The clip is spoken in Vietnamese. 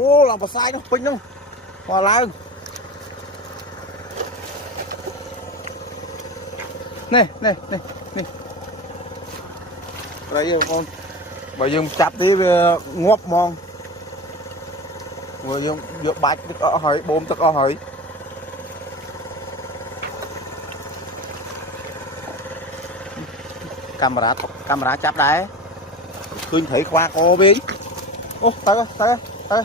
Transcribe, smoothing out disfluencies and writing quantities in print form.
Ô làm bà sai nó pin không hòa lại nè nè nè nè đây con bà dương chặt đi ngóp mòn vừa dương vừa bạch tức ở hỏi bôm tức ở hỏi camera chắp đấy khuyên thấy qua cô bên ô tới tới tới